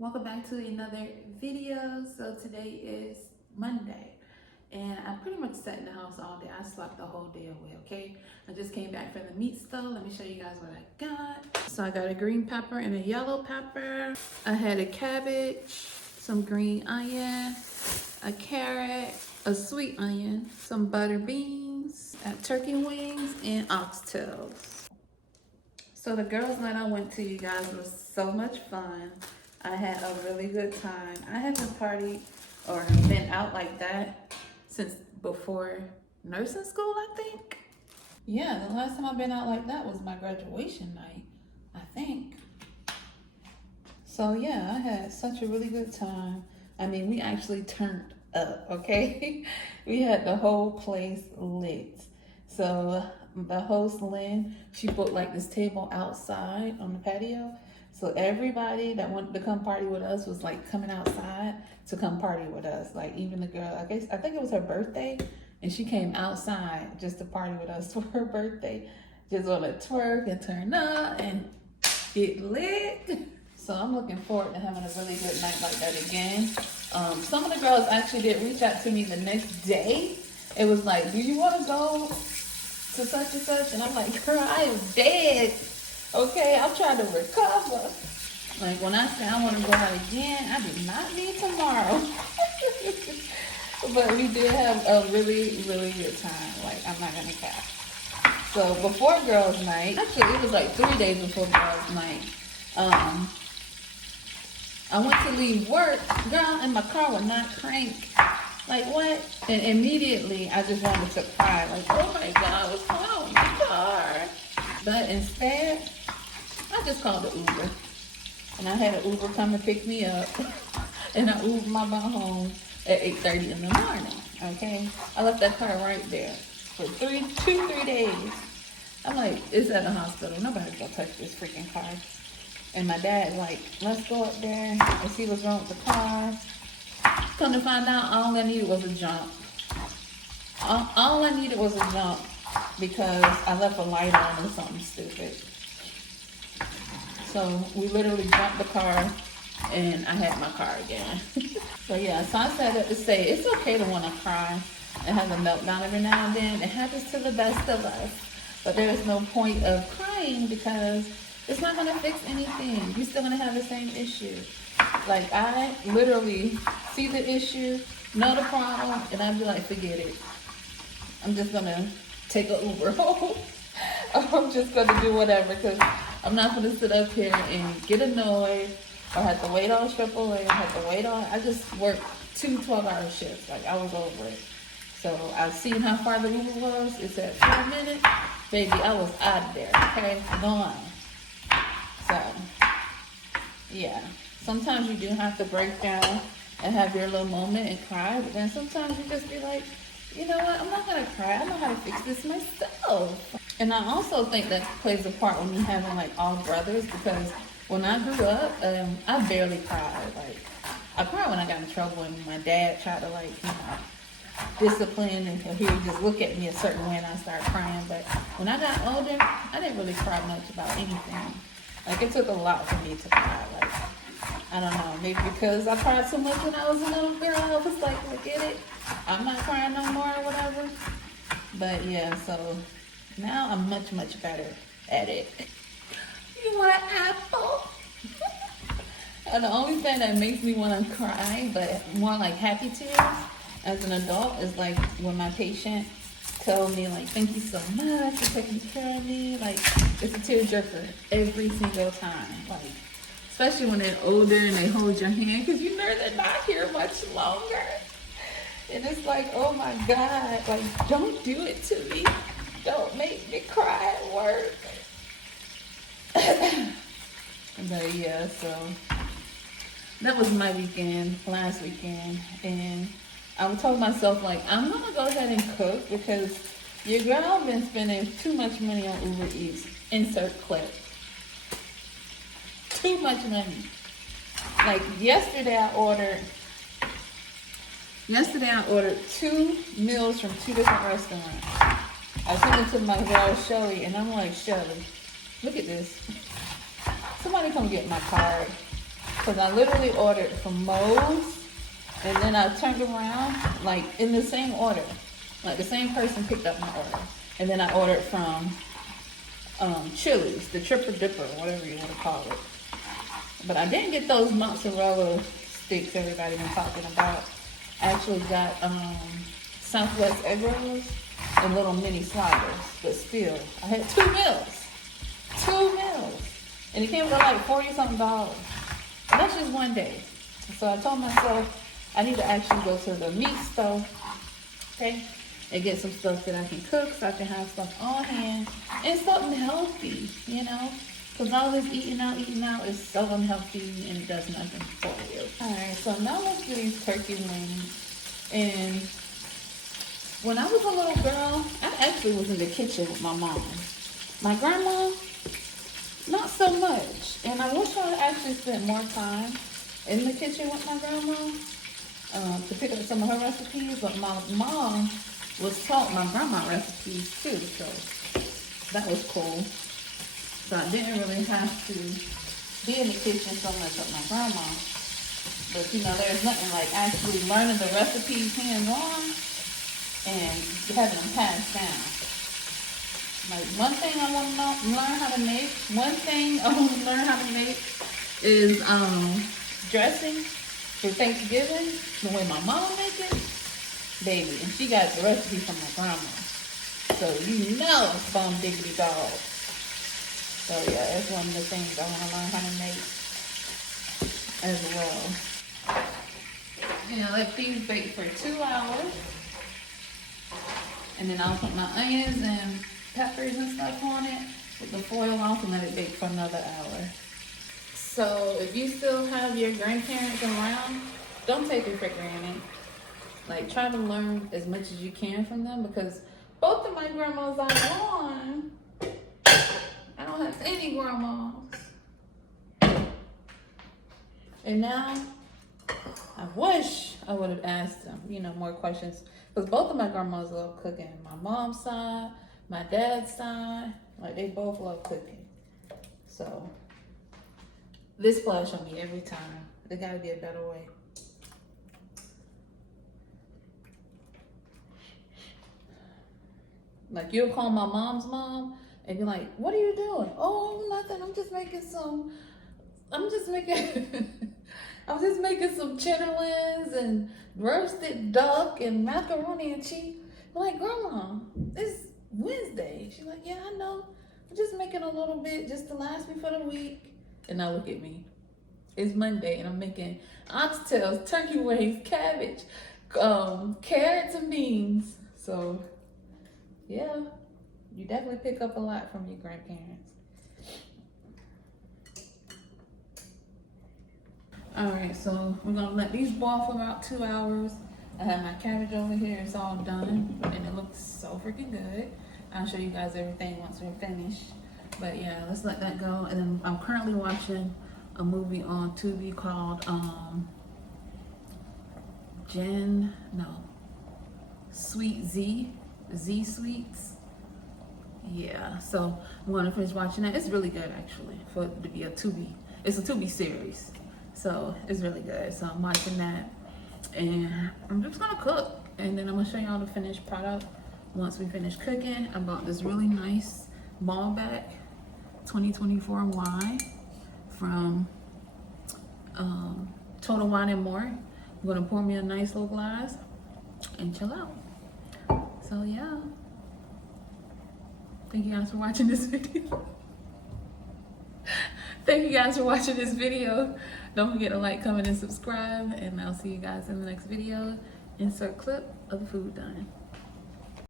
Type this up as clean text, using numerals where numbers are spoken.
Welcome back to another video. So today is Monday and I pretty much sat in the house all day. I slept the whole day away, okay? I just came back from the meat store. Let me show you guys what I got. So I got a green pepper and a yellow pepper. I had a cabbage, some green onion, a carrot, a sweet onion, some butter beans, turkey wings, and oxtails. So the girls' night I went to, you guys, was so much fun. I had a really good time. I haven't partied or been out like that since before nursing school, I think. Yeah, the last time I've been out like that was my graduation night, I think. So yeah, I had such a really good time. I mean, we actually turned up, okay? We had the whole place lit. So the host, Lynn, she booked like this table outside on the patio. So everybody that wanted to come party with us was like coming outside to come party with us. Like even the girl, I think it was her birthday, and she came outside just to party with us for her birthday. Just want to twerk and turn up and get lit. So I'm looking forward to having a really good night like that again. Some of the girls actually did reach out to me the next day. It was like, do you want to go to such and such? And I'm like, girl, I am dead. Okay, I'm trying to recover. Like when I say I want to go out again, I do not need tomorrow. But we did have a really, really good time. Like, I'm not gonna cap. So before girls' night, actually it was like 3 days before girls' night. I went to leave work, girl, and my car would not crank. Like what? And immediately I just wanted to cry. Like, oh my God, what's going on with my car? But instead, I just called an Uber. And I had an Uber come and pick me up. And I Ubered my butt home at 8:30 in the morning. Okay? I left that car right there for 3 days. I'm like, it's at the hospital. Nobody's gonna touch this freaking car. And my dad's like, let's go up there and see what's wrong with the car. Come to find out, all I needed was a jump. All I needed was a jump because I left a light on or something stupid. So we literally jumped the car and I had my car again. So yeah, so I said that to say it's okay to want to cry and have a meltdown every now and then. It happens to the best of us. But there is no point of crying because it's not going to fix anything. You're still going to have the same issue. Like I literally see the issue, know the problem, and I'd be like, forget it. I'm just going to take an Uber home. I'm just going to do whatever because I'm not going to sit up here and get annoyed or have to wait on AAA or have to wait on. I just worked 2 12-hour shifts. Like I was over it. So I seen how far the Uber was. It's at 4 minutes. Baby, I was out of there. Okay, gone. So, yeah. Sometimes you do have to break down and have your little moment and cry. But then sometimes you just be like, you know what? I'm not going to cry. I know how to fix this myself. And I also think that plays a part with me having like all brothers because when I grew up, I barely cried. Like I cried when I got in trouble and my dad tried to like, discipline and he would just look at me a certain way and I started crying. But when I got older, I didn't really cry much about anything. Like it took a lot for me to cry. Like I don't know, maybe because I cried so much when I was a little girl. I was like, forget it. I'm not crying no more or whatever. But yeah, so now I'm much, much better at it. You want an apple? And the only thing that makes me want to cry, but more like happy tears as an adult, is like when my patient told me like, thank you so much for taking care of me. Like it's a tearjerker every single time. Like especially when they're older and they hold your hand because you know they're not here much longer. And it's like, oh my God, like don't do it to me. Don't make me cry at work. But yeah, so that was my weekend, last weekend. And I told myself like, I'm gonna go ahead and cook because your girl been spending too much money on Uber Eats. Insert clip. Too much money. Like yesterday I ordered 2 meals from 2 different restaurants. I sent it to my girl Shelly and I'm like, Shelly, look at this. Somebody come get my card. because I literally ordered from Moe's, and then I turned around, like, in the same order. Like, the same person picked up my order. And then I ordered from Chili's, the Triple Dipper, whatever you want to call it. But I didn't get those mozzarella sticks everybody been talking about. I actually got Southwest egg rolls and little mini sliders. But still, I had 2 meals. 2 meals. And it came for like $40-something. And that's just one day. So I told myself I need to actually go to the meat store, okay, and get some stuff that I can cook so I can have stuff on hand and something healthy, you know, because all this eating out is so unhealthy and it does nothing for you. All right, so now let's do these turkey wings. And when I was a little girl, I actually was in the kitchen with my mom. My grandma, not so much. And I wish I actually spent more time in the kitchen with my grandma to pick up some of her recipes, but my mom was taught my grandma recipes too, so that was cool. So I didn't really have to be in the kitchen so much with my grandma. But you know, there's nothing like actually learning the recipes hands-on and having them passed down. Like one thing I want to learn how to make, is dressing for Thanksgiving, the way my mom makes it, baby. And she got the recipe from my grandma. So you know it's bomb diggity dog. So yeah, that's one of the things I want to learn how to make as well. And I let these bake for 2 hours. And then I'll put my onions and peppers and stuff on it with the foil off and let it bake for another hour. So if you still have your grandparents around, don't take it for granted. Like, try to learn as much as you can from them, because both of my grandmas are gone. I don't have any grandmas. And now, I wish I would have asked them, you know, more questions. Because both of my grandmas love cooking. My mom's side, my dad's side, like, they both love cooking. So this flash on me every time. There gotta be a better way. Like, you'll call my mom's mom and be like, what are you doing? Oh, nothing. I'm just making some chitterlings and roasted duck and macaroni and cheese. I'm like, Grandma, it's Wednesday. She's like, yeah, I know. I'm just making a little bit just to last me for the week. And now look at me. It's Monday and I'm making oxtails, turkey wings, cabbage, carrots and beans. So yeah, you definitely pick up a lot from your grandparents. All right, so we're gonna let these boil for about 2 hours. I have my cabbage over here, it's all done, and it looks so freaking good. I'll show you guys everything once we're finished. But yeah, let's let that go. And then I'm currently watching a movie on Tubi called Sweet Z Sweets. Yeah, so I'm gonna finish watching that. It's really good actually for it to be a Tubi. It's a Tubi series, so it's really good. So I'm watching that, and I'm just gonna cook, and then I'm gonna show y'all the finished product once we finish cooking. I bought this really nice Malbec 2024 wine from Total Wine and More. I'm gonna pour me a nice little glass and chill out. So yeah, thank you guys for watching this video. Thank you guys for watching this video. Don't forget to like, comment, and subscribe, and I'll see you guys in the next video. Insert clip of the food done.